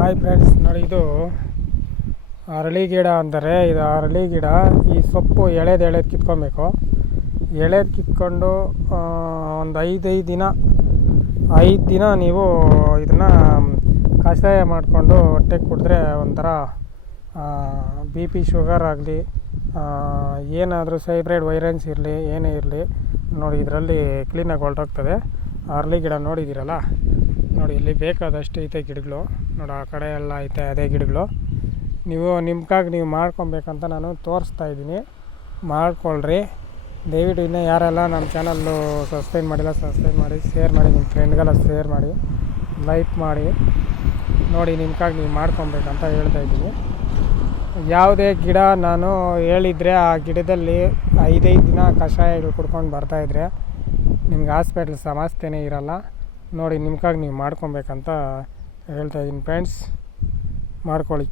Hi friends, ನೋಡಿ ಇದು ಅರಳಿ ಗಿಡ ಅಂತಾರೆ. ಇದು ಅರಳಿ ಗಿಡ. ಈ ಸೊಪ್ಪು ಎಳೆದು ಕಿತ್ಕೊಬೇಕು. ಎಳೆದು ಕಿತ್ಕೊಂಡು ಒಂದು 5 ದಿನ ನೀವು ಇದನ್ನು ಕಷಾಯ ಮಾಡಿಕೊಂಡು ಹೊಟ್ಟೆಗೆ ಕುಡಿದ್ರೆ ಒಂಥರ BP ಶುಗರ್ ಆಗಲಿ, ಏನಾದರೂ ಸೈಬ್ರೈಡ್ ವೈರನ್ಸ್ ಇರಲಿ, ಏನೇ ಇರಲಿ ನೋಡಿ ಇದರಲ್ಲಿ ಕ್ಲೀನಾಗಿ ಹೊರಟೋಗ್ತದೆ. ಅರಳಿ ಗಿಡ ನೋಡಿದ್ದೀರಲ್ಲ, ನೋಡಿ ಇಲ್ಲಿ ಬೇಕಾದಷ್ಟು ಐತೆ ಗಿಡಗಳು. ನೋಡಿ ಆ ಕಡೆ ಎಲ್ಲ ಐತೆ ಅದೇ ಗಿಡಗಳು. ನೀವು ನಿಮ್ಗಾಗಿ ನೀವು ಮಾಡ್ಕೊಬೇಕಂತ ನಾನು ತೋರಿಸ್ತಾ ಇದ್ದೀನಿ. ಮಾಡ್ಕೊಳ್ರಿ ದಯವಿಟ್ಟು. ಇನ್ನೂ ಯಾರೆಲ್ಲ ನಮ್ಮ ಚಾನಲ್ಲು ಸಬ್ಸ್ಕ್ರೈಬ್ ಮಾಡಿಲ್ಲ, ಸಬ್ಸ್ಕ್ರೈಬ್ ಮಾಡಿ, ಶೇರ್ ಮಾಡಿ, ನಿಮ್ಮ ಫ್ರೆಂಡ್ಗೆಲ್ಲ ಶೇರ್ ಮಾಡಿ, ಲೈಕ್ ಮಾಡಿ. ನೋಡಿ ನಿಮ್ಗಾಗಿ ನೀವು ಮಾಡ್ಕೊಬೇಕಂತ ಹೇಳ್ತಾ ಇದ್ದೀನಿ. ಯಾವುದೇ ಗಿಡ ನಾನು ಹೇಳಿದರೆ ಆ ಗಿಡದಲ್ಲಿ 5 ದಿನ ಕಷಾಯಗಳು ಕುಡ್ಕೊಂಡು ಬರ್ತಾಯಿದ್ರೆ ನಿಮ್ಗೆ ಹಾಸ್ಪಿಟ್ಲ್ ಸಮಸ್ಯೆನೇ ಇರೋಲ್ಲ. ನೋಡಿ ನಿಮ್ಗಾಗಿ ನೀವು ಮಾಡ್ಕೊಬೇಕಂತ ಹೇಳ್ತಾಯಿದ್ದೀನಿ ಫ್ರೆಂಡ್ಸ್. ಮಾಡ್ಕೊಳ್ಳಿ.